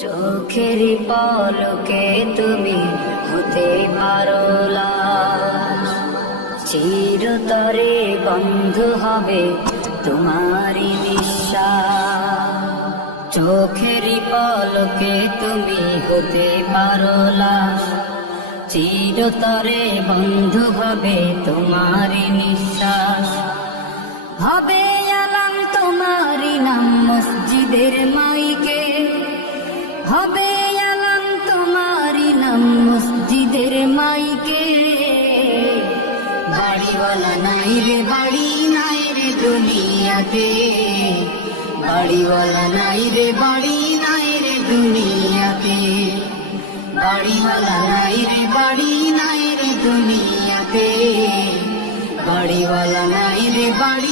চোখের পলকে তুমি হতে পারো লাশ, চিরতরে বন্ধ হবে তোমারই নিঃশ্বাস। চোখের পলকে তুমি হতে পারো লাশ, চিরতরে বন্ধ হবে তোমারই নিঃশ্বাস। হবে আলাম তোমারই নাম মসজিদের মাইকে, হবে আলাম তোমারই নাম মসজিদের মাইকে। বাড়িওয়ালা নাই রে বাড়ি নাই রে দুনিয়াতে, বাড়িওয়ালা নাই রে বাড়ি নাই রে দুনিয়াতে, বাড়িওয়ালা নাই রে বাড়ি নাই রে দুনিয়াতে, বাড়িওয়ালা নাই রে বাড়ি